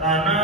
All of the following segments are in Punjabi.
Uh, Amen.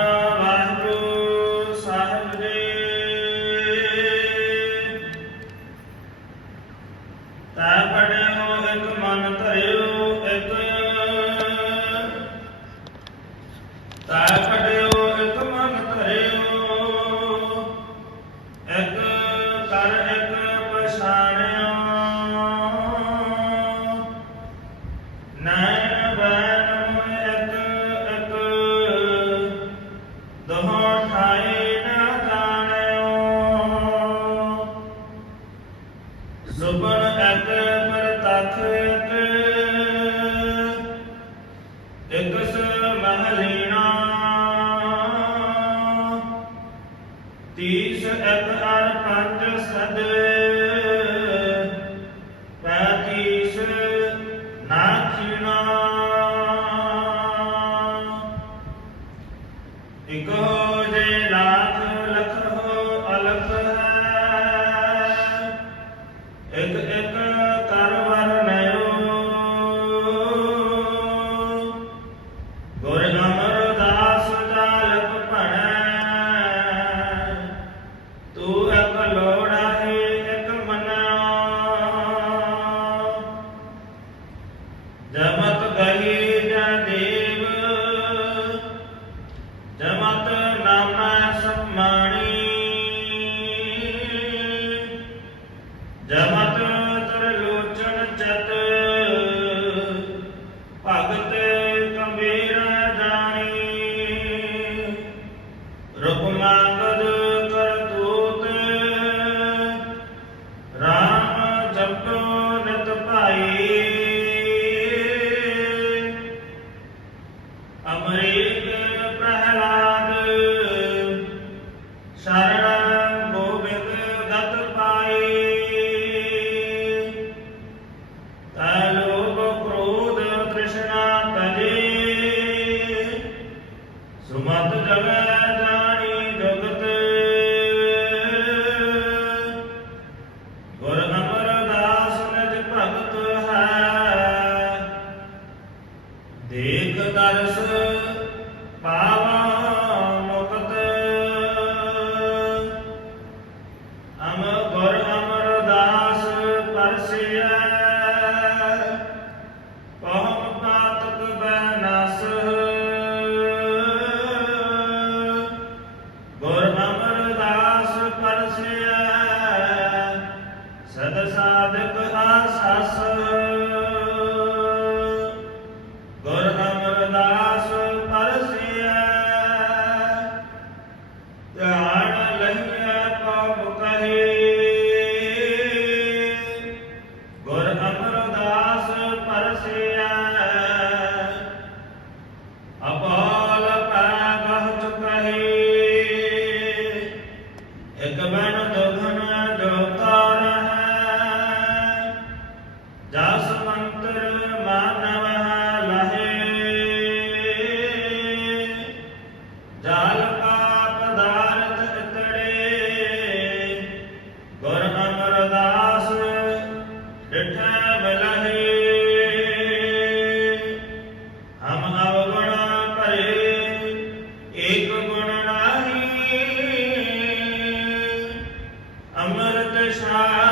ਅੰਮ੍ਰਿਤ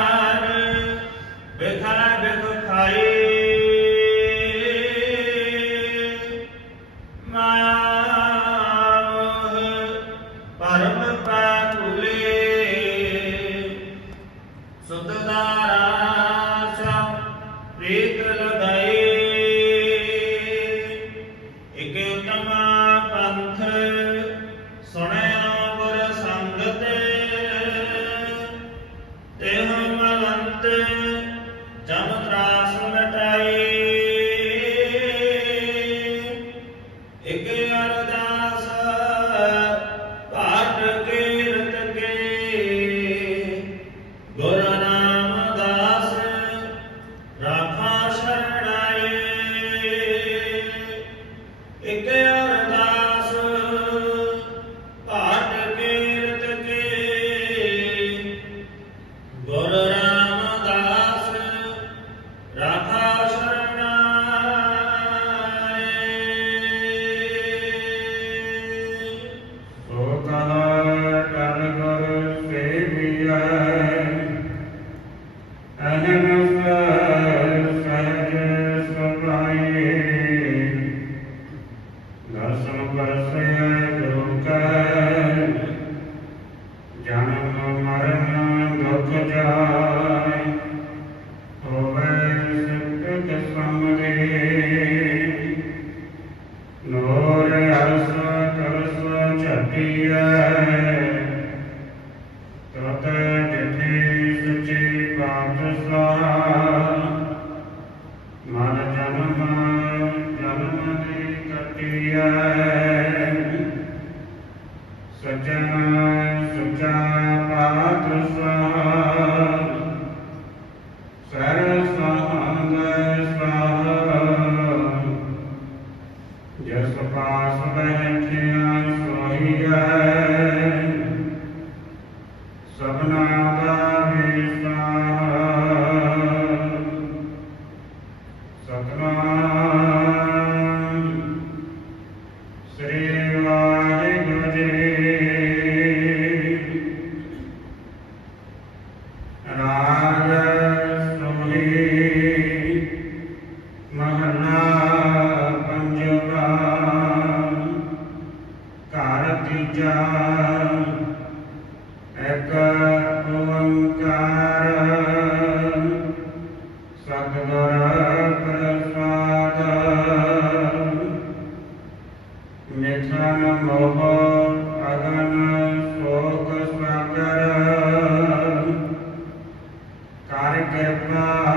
the ਮਹਨਾ ਪੰਜਵਾ ਘਰ ਤੀਜਾ ਇੱਕ ਓੰਕਾਰ ਸਤਿਗੁਰ ਪ੍ਰਸਾਦ ਮਿਥਨ ਮੋਹ ਅਗਨ ਸੋਕ ਸਾਗਰ। ਕਰ ਕਿਰਪਾ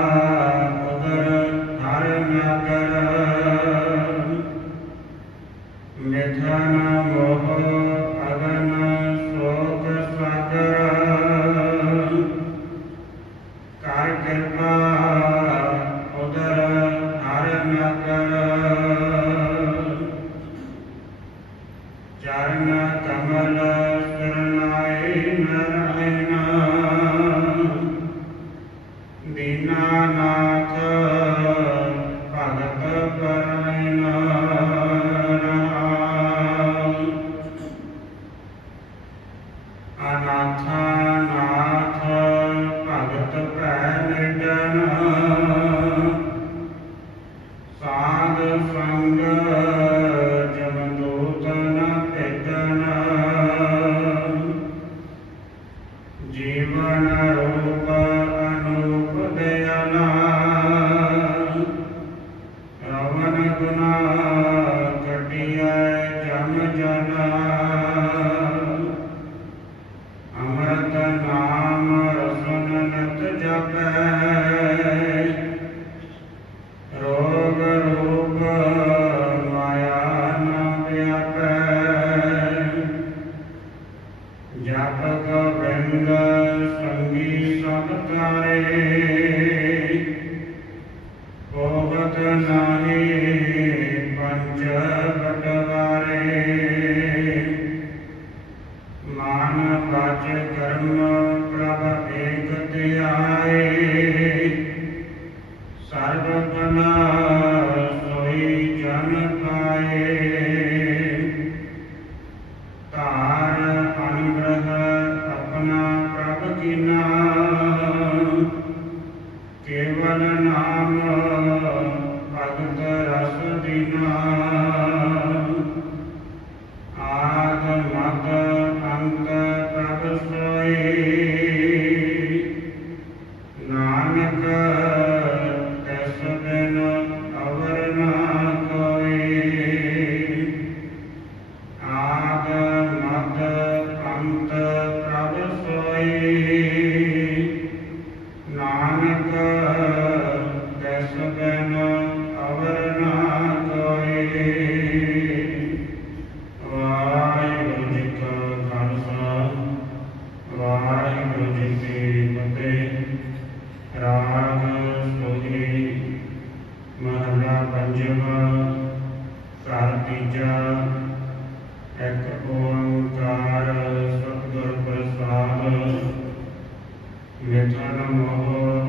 नमो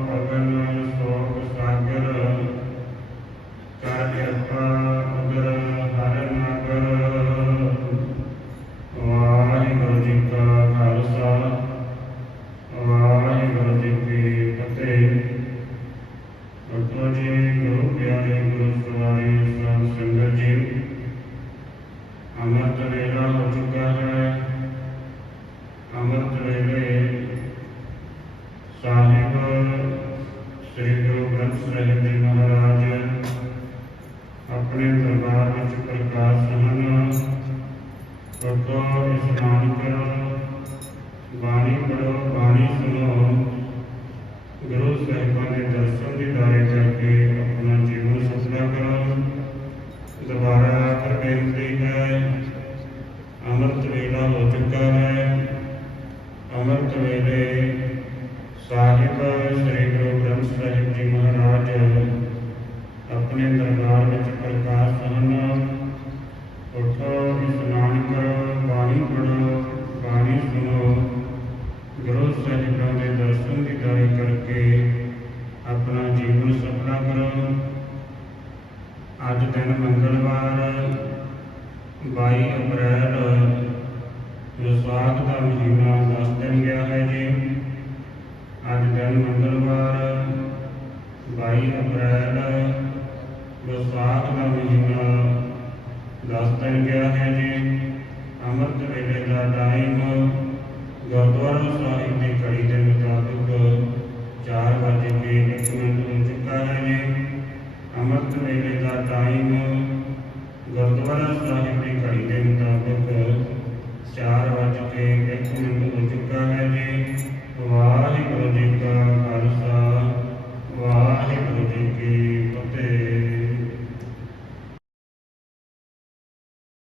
भगवन् सोपसागर कार्यपा ਬੇਨਤੀ ਹੈ ਅੰਮ੍ਰਿਤ ਵੇਲਾ ਹੋ ਚੁੱਕਾ ਹੈ ਅੰਮ੍ਰਿਤ ਵੇਲੇ ਸਾਹਿਬ ਸ੍ਰੀ ਗੁਰੂ ਗ੍ਰੰਥ ਸਾਹਿਬ ਜੀ ਮਹਾਰਾਜ ਆਪਣੇ ਦਰਬਾਰ ਵਿੱਚ ਪ੍ਰਕਾਸ਼ ਹਨ ਉਠੋ, ਇਸ਼ਨਾਨ ਕਰੋ, ਬਾਣੀ ਪੜੋ ਬਾਣੀ ਸੁਣੋ। ਗੁਰੂ ਸਾਹਿਬਾਂ ਦੇ ਦਰਸ਼ਨ ਦੀ ਦੀਦਾਰੇ ਕਰਕੇ ਆਪਣਾ ਜੀਵਨ ਸਫਲਾ ਕਰੋ। ਅੱਜ ਦਿਨ ਮੰਗਲਵਾਰ 22 ਅਪ੍ਰੈਲ ਵਿਸਾਖ ਦਾ ਮਹੀਨਾ 10 ਦਿਨ ਗਿਆ ਹੈ ਜੀ। ਅੱਜ ਦਿਨ ਮੰਗਲਵਾਰ 22 ਅਪ੍ਰੈਲ ਵਿਸਾਖ ਦਾ ਮਹੀਨਾ 10 ਦਿਨ ਗਿਆ ਹੈ ਜੀ। ਅੰਮ੍ਰਿਤ ਵੇਲੇ ਦਾ ਟਾਈਮ ਗੁਰਦੁਆਰਾ ਸਾਹਿਬ